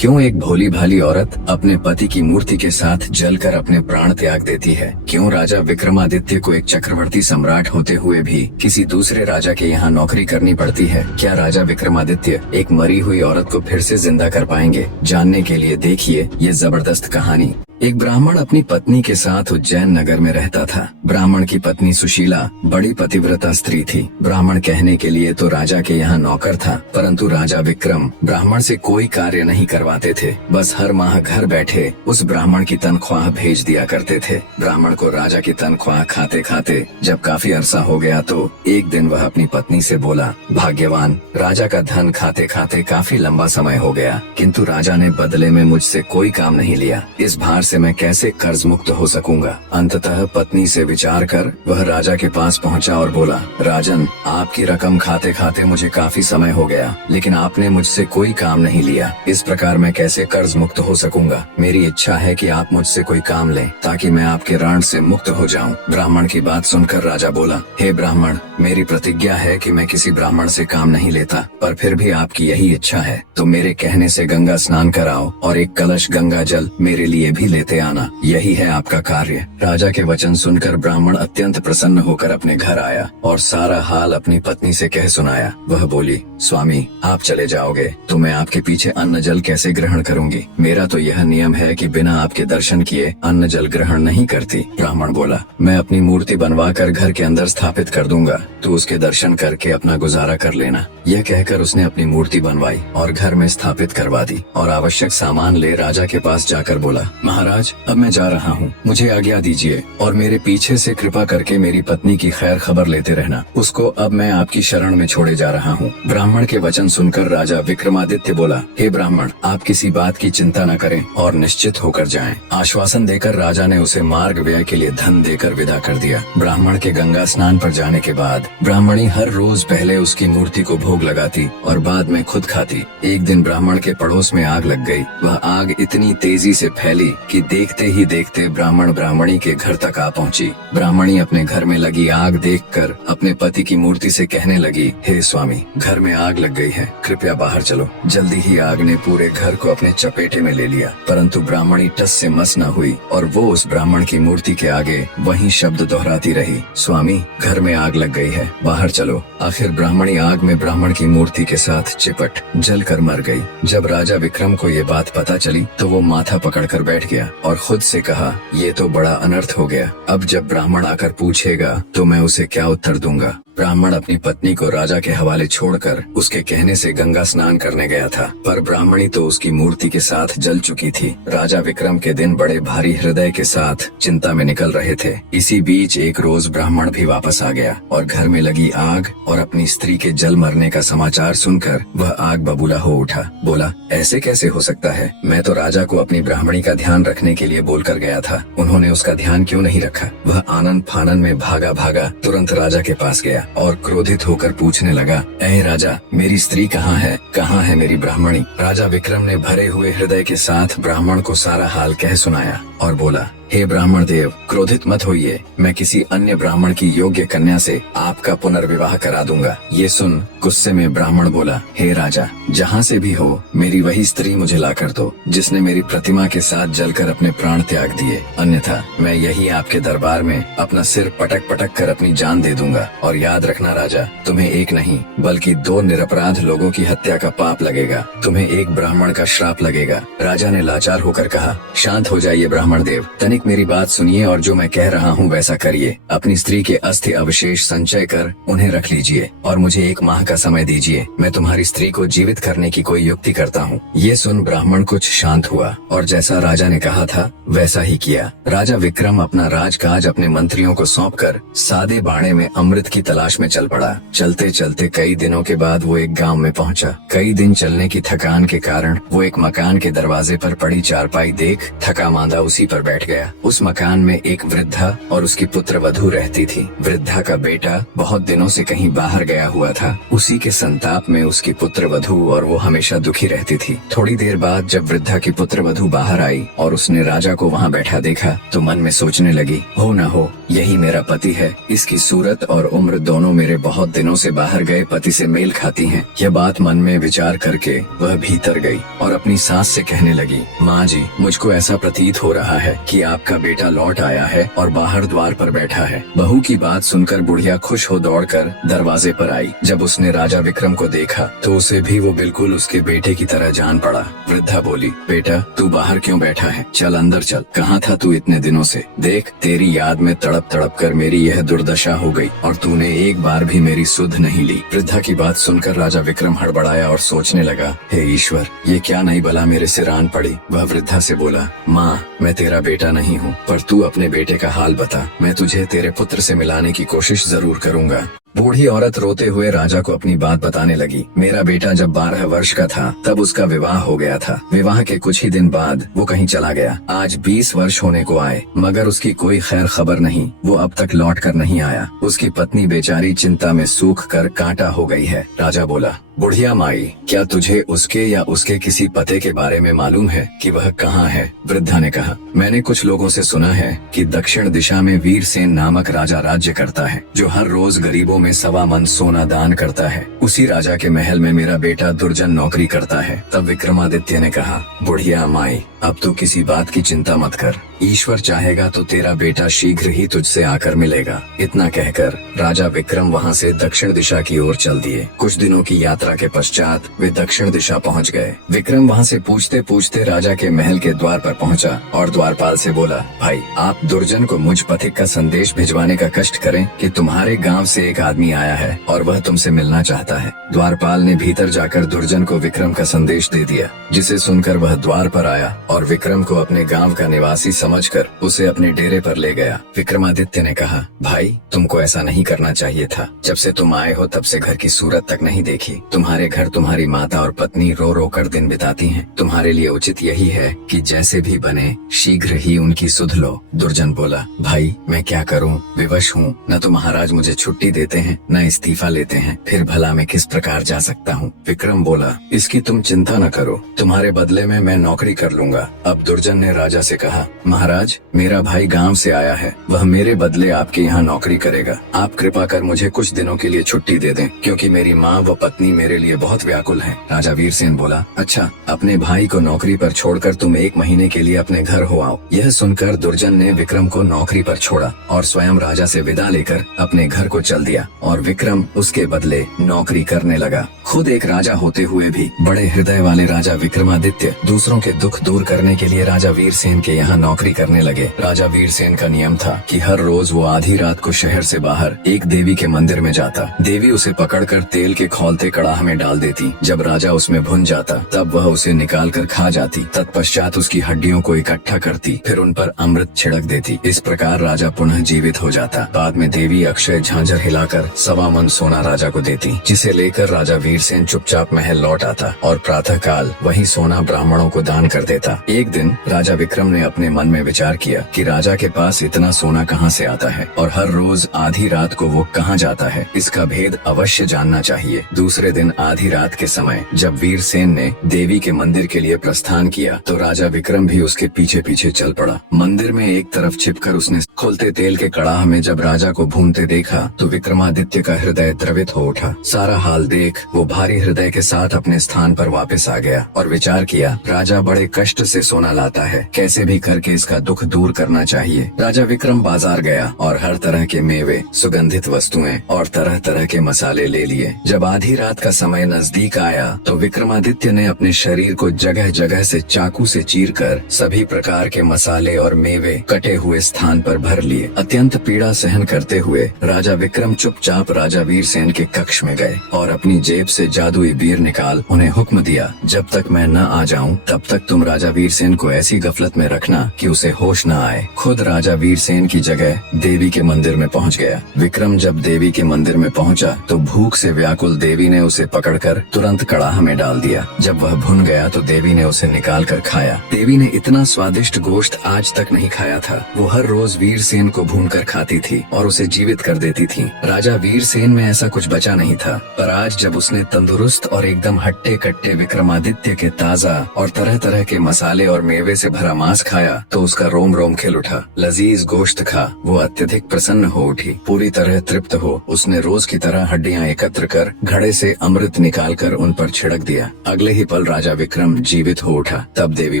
क्यों एक भोली भाली औरत अपने पति की मूर्ति के साथ जलकर अपने प्राण त्याग देती है? क्यों राजा विक्रमादित्य को एक चक्रवर्ती सम्राट होते हुए भी किसी दूसरे राजा के यहाँ नौकरी करनी पड़ती है? क्या राजा विक्रमादित्य एक मरी हुई औरत को फिर से जिंदा कर पाएंगे? जानने के लिए देखिए ये जबरदस्त कहानी। एक ब्राह्मण अपनी पत्नी के साथ उज्जैन नगर में रहता था। ब्राह्मण की पत्नी सुशीला बड़ी पतिव्रता स्त्री थी। ब्राह्मण कहने के लिए तो राजा के यहाँ नौकर था, परंतु राजा विक्रम ब्राह्मण से कोई कार्य नहीं करवाते थे। बस हर माह घर बैठे उस ब्राह्मण की तनख्वाह भेज दिया करते थे। ब्राह्मण को राजा की तनख्वाह खाते खाते जब काफी अरसा हो गया तो एक दिन वह अपनी पत्नी से बोला, भाग्यवान, राजा का धन खाते खाते काफी लंबा समय हो गया, किंतु राजा ने बदले में मुझसे कोई काम नहीं लिया। इस भार से मैं कैसे कर्ज मुक्त हो सकूंगा? अंततः पत्नी से विचार कर वह राजा के पास पहुंचा और बोला, राजन, आपकी रकम खाते खाते मुझे काफी समय हो गया, लेकिन आपने मुझसे कोई काम नहीं लिया। इस प्रकार मैं कैसे कर्ज मुक्त हो सकूंगा? मेरी इच्छा है कि आप मुझसे कोई काम लें ताकि मैं आपके ऋण से मुक्त हो जाऊं। ब्राह्मण की बात सुनकर राजा बोला, हे ब्राह्मण, मेरी प्रतिज्ञा है कि मैं किसी ब्राह्मण से काम नहीं लेता, पर फिर भी आपकी यही इच्छा है तो मेरे कहने से गंगा स्नान कराओ और एक कलश गंगा जल मेरे लिए भी लेते आना, यही है आपका कार्य। राजा के वचन सुनकर ब्राह्मण अत्यंत प्रसन्न होकर अपने घर आया और सारा हाल अपनी पत्नी से कह सुनाया। वह बोली, स्वामी, आप चले जाओगे तो मैं आपके पीछे अन्न जल कैसे ग्रहण करूंगी? मेरा तो यह नियम है कि बिना आपके दर्शन किए अन्न जल ग्रहण नहीं करती। ब्राह्मण बोला, मैं अपनी मूर्ति बनवा कर घर के अंदर स्थापित कर दूंगा, तो उसके दर्शन करके अपना गुजारा कर लेना। यह कहकर उसने अपनी मूर्ति बनवाई और घर में स्थापित करवा दी और आवश्यक सामान ले राजा के पास जाकर बोला, महाराज, अब मैं जा रहा हूँ, मुझे आज्ञा दीजिए और मेरे पीछे से कृपा करके मेरी पत्नी की खैर खबर लेते रहना। उसको अब मैं आपकी शरण में छोड़े जा रहा हूँ। ब्राह्मण के वचन सुनकर राजा विक्रमादित्य बोला, हे ब्राह्मण, आप किसी बात की चिंता न करें और निश्चित होकर जाएं। आश्वासन देकर राजा ने उसे मार्ग व्यय के लिए धन देकर विदा कर दिया। ब्राह्मण के गंगा स्नान पर जाने के बाद ब्राह्मणी हर रोज पहले उसकी मूर्ति को भोग लगाती और बाद में खुद खाती। एक दिन ब्राह्मण के पड़ोस में आग लग गई। वह आग इतनी तेजी से फैली कि देखते ही देखते ब्राह्मण ब्राह्मणी के घर तक आ पहुंची। ब्राह्मणी अपने घर में लगी आग देखकर अपने पति की मूर्ति से कहने लगी, हे स्वामी, घर में आग लग गई है, कृपया बाहर चलो। जल्दी ही आग ने पूरे घर को अपने चपेटे में ले लिया, परंतु ब्राह्मणी टस से मस न हुई और वो उस ब्राह्मण की मूर्ति के आगे वही शब्द दोहराती रही, स्वामी, घर में आग लग गई है, बाहर चलो। आखिर ब्राह्मणी आग में ब्राह्मण की मूर्ति के साथ चिपट जलकर मर गई। जब राजा विक्रम को ये बात पता चली तो वो माथा पकड़कर बैठ गया और खुद से कहा, ये तो बड़ा अनर्थ हो गया। अब जब ब्राह्मण आकर पूछेगा तो मैं उसे क्या उत्तर दूंगा? ब्राह्मण अपनी पत्नी को राजा के हवाले छोड़कर उसके कहने से गंगा स्नान करने गया था, पर ब्राह्मणी तो उसकी मूर्ति के साथ जल चुकी थी। राजा विक्रम के दिन बड़े भारी हृदय के साथ चिंता में निकल रहे थे। इसी बीच एक रोज ब्राह्मण भी वापस आ गया और घर में लगी आग और अपनी स्त्री के जल मरने का समाचार सुनकर वह आग बबूला हो उठा। बोला, ऐसे कैसे हो सकता है? मैं तो राजा को अपनी ब्राह्मणी का ध्यान रखने के लिए बोलकर गया था, उन्होंने उसका ध्यान क्यों नहीं रखा? वह आनंद फानन में भागा भागा तुरंत राजा के पास गया और क्रोधित होकर पूछने लगा, ऐ राजा, मेरी स्त्री कहाँ है? कहाँ है मेरी ब्राह्मणी? राजा विक्रम ने भरे हुए हृदय के साथ ब्राह्मण को सारा हाल कह सुनाया और बोला, हे ब्राह्मण देव, क्रोधित मत होइए, मैं किसी अन्य ब्राह्मण की योग्य कन्या से आपका पुनर्विवाह करा दूंगा। ये सुन गुस्से में ब्राह्मण बोला, हे राजा, जहाँ से भी हो मेरी वही स्त्री मुझे ला कर दो जिसने मेरी प्रतिमा के साथ जलकर अपने प्राण त्याग दिए, अन्यथा मैं यही आपके दरबार में अपना सिर पटक पटक कर अपनी जान दे दूंगा। और याद रखना राजा, तुम्हें एक नहीं बल्कि 2 निरपराध लोगों की हत्या का पाप लगेगा, तुम्हें एक ब्राह्मण का श्राप लगेगा। राजा ने लाचार होकर कहा, शांत हो जाइए ब्राह्मण देव, तनिक मेरी बात सुनिए और जो मैं कह रहा हूँ वैसा करिए। अपनी स्त्री के अस्थि अवशेष संचय कर उन्हें रख लीजिए और मुझे 1 माह का समय दीजिए, मैं तुम्हारी स्त्री को जीवित करने की कोई युक्ति करता हूँ। ये सुन ब्राह्मण कुछ शांत हुआ और जैसा राजा ने कहा था वैसा ही किया। राजा विक्रम अपना राजकाज अपने मंत्रियों को सौंपकर सादे बाणे में अमृत की तलाश में चल पड़ा। चलते चलते कई दिनों के बाद वो एक गांव में पहुंचा। कई दिन चलने की थकान के कारण वो एक मकान के दरवाजे पर पड़ी चारपाई देख थका मांदा उसी पर बैठ गया। गया। उस मकान में एक वृद्धा और उसकी पुत्र वधू रहती थी। वृद्धा का बेटा बहुत दिनों से कहीं बाहर गया हुआ था। उसी के संताप में उसकी पुत्र वधू और वो हमेशा दुखी रहती थी। थोड़ी देर बाद जब वृद्धा की पुत्र वधू बाहर आई और उसने राजा को वहाँ बैठा देखा तो मन में सोचने लगी, हो न हो यही मेरा पति है। इसकी सूरत और उम्र दोनों मेरे बहुत दिनों से बाहर गए पति से मेल खाती हैं। यह बात मन में विचार करके वह भीतर गई और अपनी सास से कहने लगी, माँ जी, मुझको ऐसा प्रतीत हो रहा है कि आपका बेटा लौट आया है और बाहर द्वार पर बैठा है। बहू की बात सुनकर बुढ़िया खुश हो दौड़कर दरवाजे पर आई। जब उसने राजा विक्रम को देखा तो उसे भी वो बिल्कुल उसके बेटे की तरह जान पड़ा। वृद्धा बोली, बेटा तू बाहर क्यों बैठा है? चल अंदर चल। कहाँ था तू इतने दिनों से? देख तेरी याद में तड़प तड़प कर मेरी यह दुर्दशा हो गई और तूने एक बार भी मेरी सुध नहीं ली। वृद्धा की बात सुनकर राजा विक्रम हड़बड़ाया और सोचने लगा, हे ईश्वर, ये क्या नई बला मेरे सिर आन पड़ी। वह वृद्धा से बोला, माँ, मैं तेरा बेटा नहीं हूँ, पर तू अपने बेटे का हाल बता। मैं तुझे तेरे पुत्र से मिलाने की कोशिश जरूर करूँगा। बूढ़ी औरत रोते हुए राजा को अपनी बात बताने लगी। मेरा बेटा जब 12 वर्ष का था तब उसका विवाह हो गया था। विवाह के कुछ ही दिन बाद वो कहीं चला गया। आज 20 वर्ष होने को आए मगर उसकी कोई खैर खबर नहीं। वो अब तक लौट कर नहीं आया। उसकी पत्नी बेचारी चिंता में सूख कर कांटा हो गई है। राजा बोला, बुढ़िया माई, क्या तुझे उसके या उसके किसी पते के बारे में मालूम है कि वह कहाँ है? वृद्धा ने कहा, मैंने कुछ लोगों से सुना है कि दक्षिण दिशा में वीरसेन नामक राजा राज्य करता है, जो हर रोज गरीबों में 1.25 मन सोना दान करता है। उसी राजा के महल में मेरा बेटा दुर्जन नौकरी करता है। तब विक्रमादित्य ने कहा, बुढ़िया माई, अब तू किसी बात की चिंता मत कर। ईश्वर चाहेगा तो तेरा बेटा शीघ्र ही तुझसे आकर मिलेगा। इतना कहकर राजा विक्रम वहाँ से दक्षिण दिशा की ओर चल दिए। कुछ दिनों की यात्रा के पश्चात वे दक्षिण दिशा पहुँच गए। विक्रम वहाँ से पूछते पूछते राजा के महल के द्वार पर पहुँचा और द्वारपाल से बोला, भाई, आप दुर्जन को मुझ पथिक का संदेश भिजवाने का कष्ट करें कि तुम्हारे गाँव से एक आदमी आया है और वह तुमसे मिलना चाहता है। द्वारपाल ने भीतर जाकर दुर्जन को विक्रम का संदेश दे दिया, जिसे सुनकर वह द्वार पर आया और विक्रम को अपने गांव का निवासी समझकर उसे अपने डेरे पर ले गया। विक्रमादित्य ने कहा, भाई, तुमको ऐसा नहीं करना चाहिए था। जब से तुम आए हो तब से घर की सूरत तक नहीं देखी। तुम्हारे घर तुम्हारी माता और पत्नी रो रो कर दिन बिताती हैं। तुम्हारे लिए उचित यही है कि जैसे भी बने शीघ्र ही उनकी सुध लो। दुर्जन बोला, भाई, मैं क्या करूं? विवश हूं। न तो महाराज मुझे छुट्टी देते हैं न इस्तीफा लेते हैं। फिर भला मैं किस प्रकार जा सकता हूं? विक्रम बोला, इसकी तुम चिंता न करो, तुम्हारे बदले में मैं नौकरी कर लूंगा। अब दुर्जन ने राजा से कहा, महाराज, मेरा भाई गांव से आया है। वह मेरे बदले आपके यहाँ नौकरी करेगा। आप कृपा कर मुझे कुछ दिनों के लिए छुट्टी दे दें, क्योंकि मेरी माँ व पत्नी मेरे लिए बहुत व्याकुल हैं। राजा वीरसेन बोला, अच्छा, अपने भाई को नौकरी पर छोड़कर तुम 1 महीने के लिए अपने घर हो आओ। यह सुनकर दुर्जन ने विक्रम को नौकरी पर छोड़ा और स्वयं राजा से विदा लेकर अपने घर को चल दिया और विक्रम उसके बदले नौकरी करने लगा। खुद एक राजा होते हुए भी बड़े हृदय वाले राजा विक्रमादित्य दूसरों के दुख दूर करने के लिए राजा वीरसेन के यहाँ नौकरी करने लगे। राजा वीरसेन का नियम था कि हर रोज वो आधी रात को शहर से बाहर एक देवी के मंदिर में जाता। देवी उसे पकड़कर तेल के खौलते कड़ाह में डाल देती। जब राजा उसमें भुन जाता तब वह उसे निकाल कर खा जाती। तत्पश्चात उसकी हड्डियों को इकट्ठा करती, फिर उन पर अमृत छिड़क देती। इस प्रकार राजा पुनः जीवित हो जाता। बाद में देवी अक्षय झांझर हिलाकर 1.25 मन सोना राजा को देती, जिसे लेकर राजा वीरसेन चुपचाप महल लौट आता और प्रातः काल वही सोना ब्राह्मणों को दान कर देता। एक दिन राजा विक्रम ने अपने मन में विचार किया कि राजा के पास इतना सोना कहाँ से आता है और हर रोज आधी रात को वो कहाँ जाता है। इसका भेद अवश्य जानना चाहिए। दूसरे दिन आधी रात के समय जब वीरसेन ने देवी के मंदिर के लिए प्रस्थान किया तो राजा विक्रम भी उसके पीछे पीछे चल पड़ा। मंदिर में एक तरफ छिपकर उसने खोलते तेल के कड़ाह में जब राजा को भूनते देखा तो विक्रमादित्य का हृदय द्रवित हो उठा। सारा हाल देख वो भारी हृदय के साथ अपने स्थान पर वापस आ गया और विचार किया, राजा बड़े कष्ट से सोना लाता है, कैसे भी करके इसका दुख दूर करना चाहिए। राजा विक्रम बाजार गया और हर तरह के मेवे, सुगंधित वस्तुएं और तरह तरह के मसाले ले लिए। जब आधी रात का समय नजदीक आया तो विक्रमादित्य ने अपने शरीर को जगह जगह से चाकू से चीरकर सभी प्रकार के मसाले और मेवे कटे हुए स्थान पर भर लिए। अत्यंत पीड़ा सहन करते हुए राजा विक्रम चुपचाप राजा वीरसेन के कक्ष में गए और अपनी जेब से जादुई बीर निकाल उन्हें हुक्म दिया, जब तक मैं न आ जाऊं तब तक तुम राजा वीरसेन को ऐसी गफलत में रखना कि उसे होश न आए। खुद राजा वीरसेन की जगह देवी के मंदिर में पहुंच गया। विक्रम जब देवी के मंदिर में पहुंचा तो भूख से व्याकुल देवी ने उसे पकड़कर तुरंत कड़ाह में डाल दिया। जब वह भुन गया तो देवी ने उसे निकाल कर खाया। देवी ने इतना स्वादिष्ट गोश्त आज तक नहीं खाया था। वो हर रोज वीरसेन को भूनकर खाती थी और उसे जीवित कर देती थी। राजा वीरसेन में ऐसा कुछ बचा नहीं था, पर आज जब उसने तंदुरुस्त और एकदम हट्टे कट्टे विक्रमादित्य के ताजा और तरह तरह के मसाले और मेवे से भरा मांस खाया तो उसका रोम रोम खिल उठा। लजीज गोश्त खा वो अत्यधिक प्रसन्न हो उठी। पूरी तरह तृप्त हो उसने रोज की तरह हड्डियां एकत्र कर घड़े से अमृत निकालकर उन पर छिड़क दिया। अगले ही पल राजा विक्रम जीवित हो उठा। तब देवी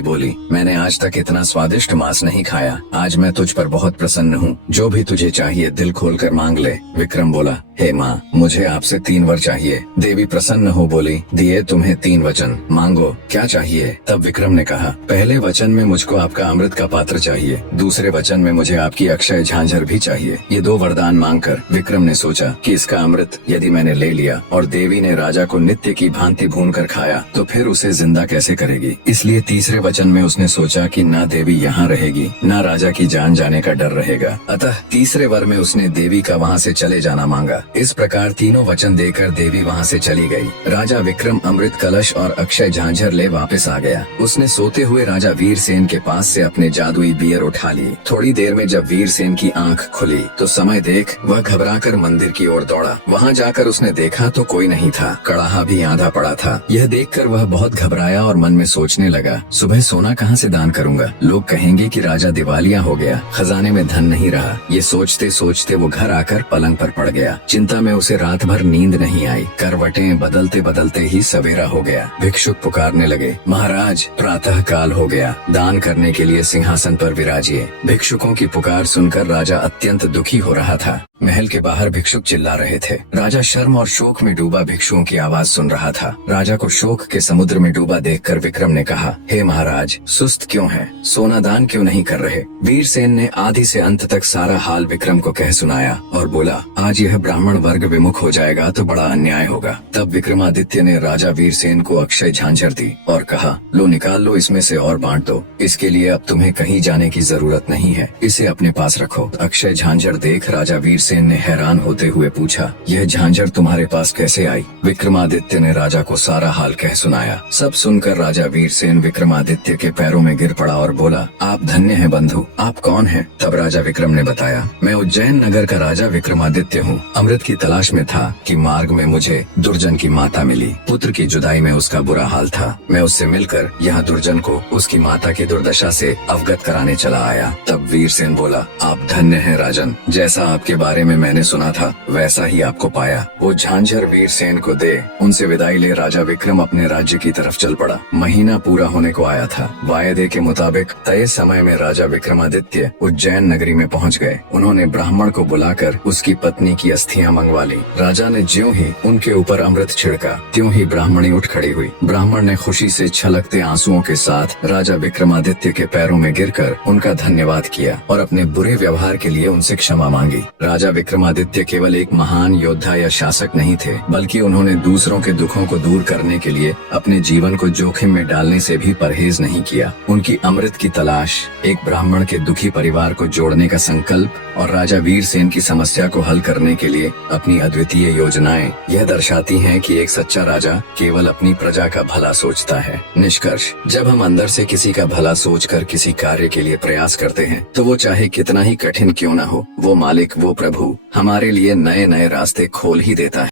बोली, मैंने आज तक इतना स्वादिष्ट मांस नहीं खाया। आज मैं तुझ पर बहुत प्रसन्न हूँ। जो भी तुझे चाहिए दिल खोलकर मांग ले। विक्रम बोला, हे माँ, मुझे आपसे 3 वर चाहिए। देवी प्रसन्न हो बोली, दिए तुम्हें 3 वचन, मांगो क्या चाहिए। तब विक्रम ने कहा, पहले वचन में मुझको आपका अमृत का पात्र चाहिए, दूसरे वचन में मुझे आपकी अक्षय झांझर भी चाहिए। ये 2 वरदान मांगकर विक्रम ने सोचा कि इसका अमृत यदि मैंने ले लिया और देवी ने राजा को नित्य की भांति भून कर खाया तो फिर उसे जिंदा कैसे करेगी। इसलिए तीसरे वचन में उसने सोचा कि न देवी यहाँ रहेगी न राजा की जान जाने का डर रहेगा। अतः तीसरे वर में उसने देवी का वहाँ से चले जाना मांगा। इस प्रकार तीनों वचन देकर देवी वहाँ से चली गई। राजा विक्रम अमृत कलश और अक्षय झांझर ले वापस आ गया। उसने सोते हुए राजा वीरसेन के पास से अपने जादुई बियर उठा ली। थोड़ी देर में जब वीरसेन की आंख खुली तो समय देख वह घबराकर मंदिर की ओर दौड़ा। वहाँ जाकर उसने देखा तो कोई नहीं था। कड़ाहा भी आधा पड़ा था। यह देखकर वह बहुत घबराया और मन में सोचने लगा, सुबह सोना कहाँ से दान करूंगा। लोग कहेंगे कि राजा दिवालिया हो गया, खजाने में धन नहीं रहा। ये सोचते सोचते वो घर आकर पलंग पर पड़ गया। चिंता में उसे रात भर नींद नहीं आई। करवटें बदलते बदलते ही सवेरा हो गया। भिक्षुक पुकारने लगे, महाराज प्रातः काल हो गया, दान करने के लिए सिंहासन पर विराजिए। भिक्षुकों की पुकार सुनकर राजा अत्यंत दुखी हो रहा था। महल के बाहर भिक्षुक चिल्ला रहे थे। राजा शर्म और शोक में डूबा भिक्षुओं की आवाज सुन रहा था। राजा को शोक के समुद्र में डूबा देखकर विक्रम ने कहा, हे महाराज, सुस्त क्यों हैं? सोना दान क्यों नहीं कर रहे? वीरसेन ने आदि से अंत तक सारा हाल विक्रम को कह सुनाया और बोला, आज यह ब्राह्मण वर्ग विमुख हो जाएगा तो बड़ा अन्याय होगा। तब विक्रमादित्य ने राजा वीरसेन को अक्षय झांझर दी और कहा, लो निकाल लो इसमें से और बांट दो। इसके लिए अब तुम्हें कहीं जाने की जरूरत नहीं है, इसे अपने पास रखो। अक्षय झांझर देख राजा वीरसेन ने हैरान होते हुए पूछा, यह झांझर तुम्हारे पास कैसे आई? विक्रमादित्य ने राजा को सारा हाल कह सुनाया। सब सुनकर राजा वीरसेन विक्रमादित्य के पैरों में गिर पड़ा और बोला, आप धन्य हैं बंधु, आप कौन हैं? तब राजा विक्रम ने बताया, मैं उज्जैन नगर का राजा विक्रमादित्य हूँ। अमृत की तलाश में था कि मार्ग में मुझे दुर्जन की माता मिली। पुत्र की जुदाई में उसका बुरा हाल था। मैं उससे मिलकर यहाँ दुर्जन को उसकी माता की दुर्दशा से अवगत कराने चला आया। तब वीरसेन बोला, आप धन्य हैं राजन, जैसा आपके बारे में मैंने सुना था वैसा ही आपको पाया। वो झांझर वीरसेन को दे उनसे विदाई ले राजा विक्रम अपने राज्य की तरफ चल पड़ा। महीना पूरा होने को आया था। वायदे के मुताबिक तय समय में राजा विक्रमादित्य उज्जैन नगरी में पहुंच गए। उन्होंने ब्राह्मण को बुलाकर उसकी पत्नी की अस्थियां मंगवा ली। राजा ने ज्यों ही उनके ऊपर अमृत छिड़का त्यों ही ब्राह्मणी उठ खड़ी हुई। ब्राह्मण ने खुशी से छलकते आंसुओं के साथ राजा विक्रमादित्य के पैरों में गिरकर उनका धन्यवाद किया और अपने बुरे व्यवहार के लिए उनसे क्षमा मांगी। राजा विक्रमादित्य केवल एक महान योद्धा या शासक नहीं थे, बल्कि उन्होंने दूसरों के दुखों को दूर करने के लिए अपने जीवन को जोखिम में डालने से भी परहेज नहीं किया। उनकी अमृत की तलाश, एक ब्राह्मण के दुखी परिवार को जोड़ने का संकल्प और राजा वीरसेन की समस्या को हल करने के लिए अपनी अद्वितीय योजनाएं यह दर्शाती हैं कि एक सच्चा राजा केवल अपनी प्रजा का भला सोचता है। निष्कर्ष, जब हम अंदर से किसी का भला सोचकर किसी कार्य के लिए प्रयास करते हैं तो वो चाहे कितना ही कठिन क्यों न हो, वो मालिक, वो प्रभु हमारे लिए नए नए रास्ते खोल ही देता है।